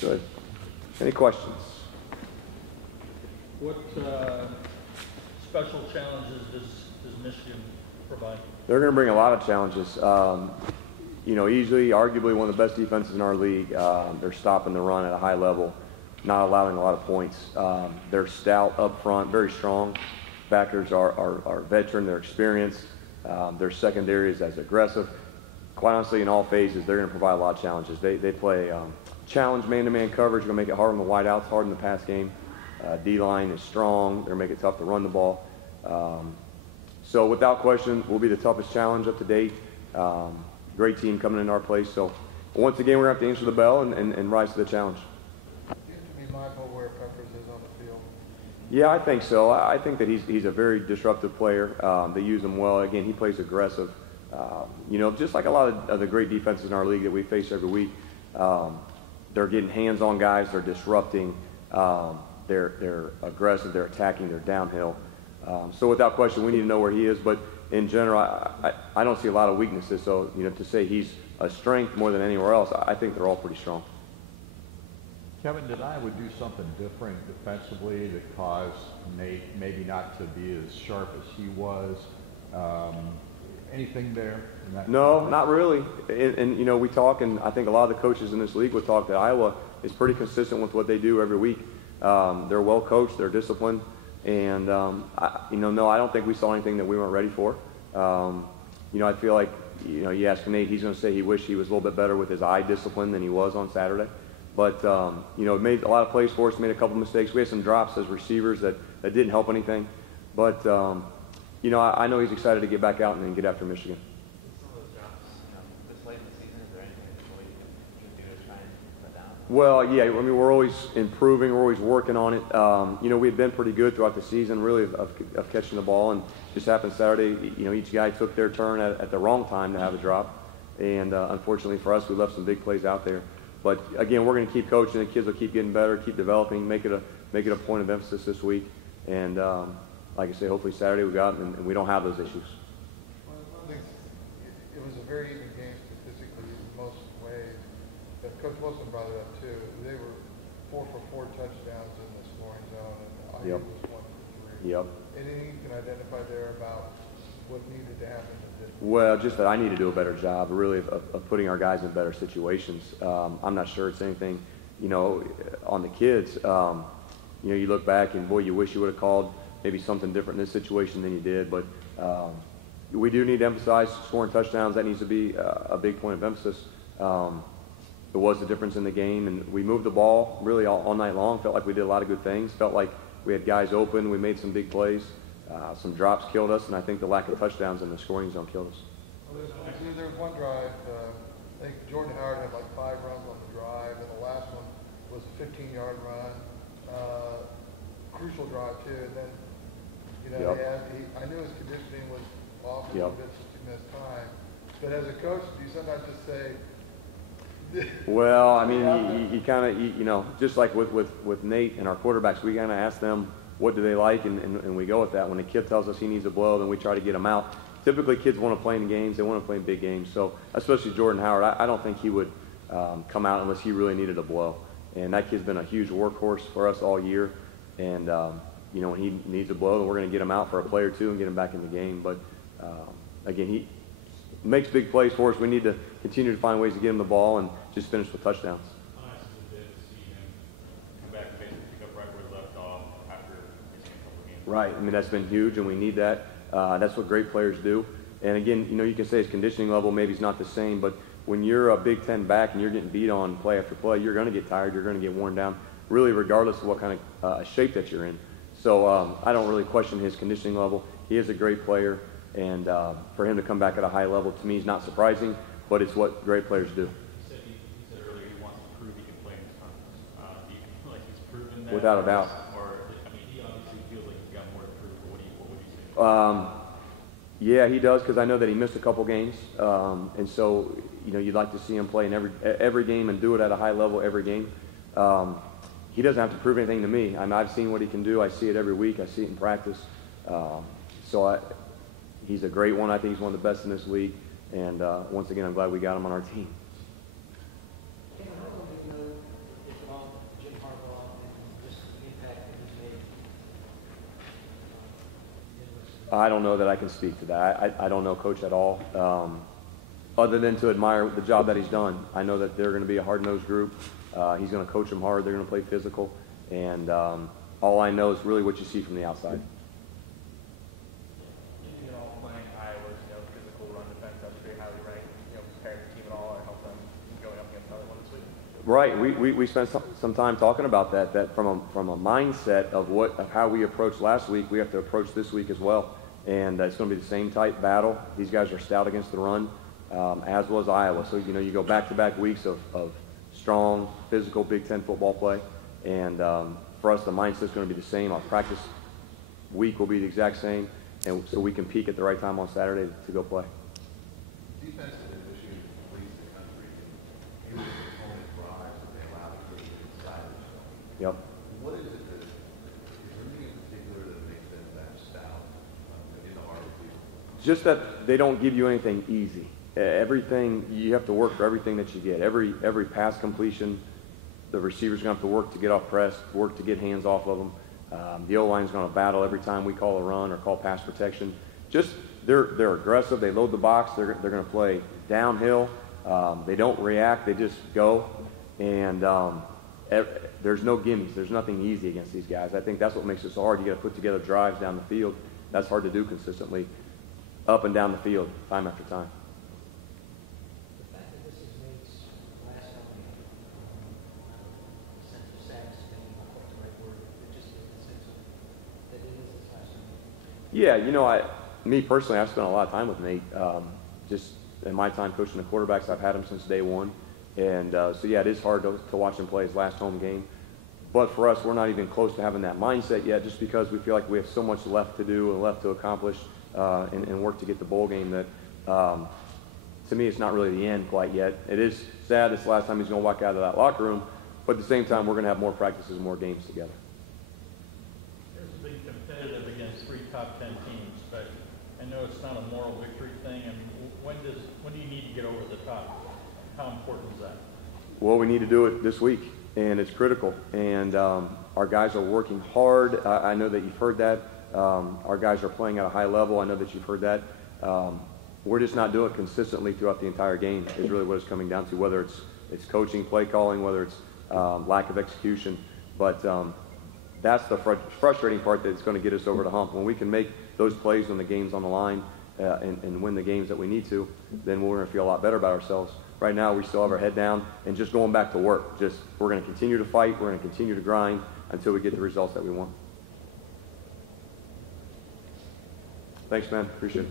Good. Any questions? What special challenges does Michigan provide? They're going to bring a lot of challenges. Easily, arguably one of the best defenses in our league. They're stopping the run at a high level, not allowing a lot of points. They're stout up front, very strong. Backers are veteran, they're experienced. Their secondary is as aggressive. Quite honestly, in all phases, they're going to provide a lot of challenges. They play challenge man-to-man coverage. They're going to make it hard on the wideouts, hard in the pass game. D-line is strong. They're going to make it tough to run the ball. So without question, we'll be the toughest challenge up to date. Great team coming into our place. So once again, we're going to have to answer the bell and rise to the challenge. You have to be mindful where Peppers is on the field. Yeah, I think so. I think that he's a very disruptive player. They use him well. Again, he plays aggressive. Just like a lot of the great defenses in our league that we face every week, they're getting hands on guys. They're disrupting. They're aggressive. They're attacking. They're downhill. So without question, we need to know where he is. But in general, I don't see a lot of weaknesses. So to say he's a strength more than anywhere else, I think they're all pretty strong. Kevin, did Iowa do something different defensively that caused Nate maybe not to be as sharp as he was? Anything there? No, not really. And we talk, and I think a lot of the coaches in this league would talk that Iowa is pretty consistent with what they do every week. They're well coached, they're disciplined, and no, I don't think we saw anything that we weren't ready for. I feel like you ask Nate, he's going to say he wished he was a little bit better with his eye discipline than he was on Saturday. But made a lot of plays for us, made a couple mistakes. We had some drops as receivers that didn't help anything. But I know he's excited to get back out and get after Michigan. Some of those drops, this late in the season, is there anything that you can do to try and cut down? Well, yeah, we're always improving, we're always working on it. We had been pretty good throughout the season, really, of catching the ball, and just happened Saturday, each guy took their turn at the wrong time to have a drop, and unfortunately for us, we left some big plays out there. But again, we're going to keep coaching, the kids will keep getting better, keep developing, make it a point of emphasis this week, and like I say, hopefully Saturday we got and we don't have those issues. Well, one thing, it was a very even game statistically in most ways, but Coach Wilson brought it up too. They were 4 for 4 touchdowns in the scoring zone, and Iowa was 1 for 3. Yep. Anything you can identify there about what needed to happen? Well, just that I need to do a better job, really, of putting our guys in better situations. I'm not sure it's anything, on the kids. You look back and, boy, you wish you would have called maybe something different in this situation than you did. But we do need to emphasize scoring touchdowns. That needs to be a big point of emphasis. It was the difference in the game, and we moved the ball really all night long. Felt like we did a lot of good things. Felt like we had guys open. We made some big plays. Some drops killed us, and I think the lack of touchdowns in the scoring zone killed us. Well, there was one drive, I think Jordan Howard had like 5 runs on the drive, and the last one was a 15-yard run. Crucial drive, too. And then, I knew his conditioning was off a little bit since he missed time. But as a coach, do you sometimes just say... Well, I mean, you kind of, just like with Nate and our quarterbacks, we kind of ask them, what do they like, and we go with that. When a kid tells us he needs a blow, then we try to get him out. Typically, kids want to play in games. They want to play in big games. So, especially Jordan Howard, I don't think he would come out unless he really needed a blow. And that kid's been a huge workhorse for us all year. And, when he needs a blow, then we're going to get him out for a play or two and get him back in the game. But, again, he makes big plays for us. We need to continue to find ways to get him the ball and just finish with touchdowns. Right. I mean, that's been huge, and we need that. That's what great players do. And again, you can say his conditioning level maybe is not the same, but when you're a Big Ten back and you're getting beat on play after play, you're going to get tired. You're going to get worn down, really regardless of what kind of shape that you're in. So I don't really question his conditioning level. He is a great player, and for him to come back at a high level, to me, is not surprising, but it's what great players do. He said earlier he wants to prove he can play in this conference. Do you feel like he's proven that? Without a doubt. He obviously feels like he's got more to prove, but what would you say? Yeah, he does, because I know that he missed a couple games, and so you'd like to see him play in every game and do it at a high level every game. He doesn't have to prove anything to me. I mean, I've seen what he can do. I see it every week. I see it in practice. He's a great one. I think he's one of the best in this league, and once again, I'm glad we got him on our team. I don't know if I don't know that I can speak to that. I don't know Coach at all, other than to admire the job that he's done. I know that they're going to be a hard-nosed group. He's going to coach them hard. They're going to play physical. And all I know is really what you see from the outside. You know, playing Iowa's, physical run defense, that's pretty highly ranked. Compare the team at all or help them going up against another one this week? Right. We spent some time talking about that from a mindset of how we approached last week, we have to approach this week as well. And it's going to be the same type battle. These guys are stout against the run, as was Iowa. So, you go back-to-back weeks of strong, physical Big Ten football play. And for us, the mindset's going to be the same. Our practice week will be the exact same. And so we can peak at the right time on Saturday to go play. Defensive issue leads the country in the opponent drives that they allow to get inside of the Yep. What is it that, is there anything in particular that makes them that stout in the heart of the field? Just that they don't give you anything easy. Everything, you have to work for everything that you get. Every pass completion, the receiver's going to have to work to get off press, work to get hands off of them. The O-line's going to battle every time we call a run or call pass protection. Just they're aggressive. They load the box. They're going to play downhill. They don't react. They just go. And there's no gimmies. There's nothing easy against these guys. I think that's what makes it so hard. You got to put together drives down the field. That's hard to do consistently, up and down the field, time after time. The fact that this is Nate's last home game, sense of sadness, maybe not quite the right word, but just the sense of that it is his last home game. Yeah, me personally, I've spent a lot of time with Nate. Just in my time coaching the quarterbacks, I've had him since day one. And so, yeah, it is hard to watch him play his last home game. But for us, we're not even close to having that mindset yet, just because we feel like we have so much left to do and left to accomplish and work to get the bowl game that, to me, it's not really the end quite yet. It is sad it's the last time he's going to walk out of that locker room, but at the same time, we're going to have more practices and more games together. It's been competitive against 3 top 10 teams, but I know it's not a moral victory thing. And when do you need to get over the top? How important is that? Well, we need to do it this week, and it's critical. And our guys are working hard. I know that you've heard that. Our guys are playing at a high level. I know that you've heard that. We're just not doing it consistently throughout the entire game is really what it's coming down to, whether it's coaching, play calling, whether it's lack of execution. But that's the frustrating part that's going to get us over the hump. When we can make those plays when the game's on the line and win the games that we need to, then we're going to feel a lot better about ourselves. Right now, we still have our head down and just going back to work. We're going to continue to fight. We're going to continue to grind until we get the results that we want. Thanks, man. Appreciate it.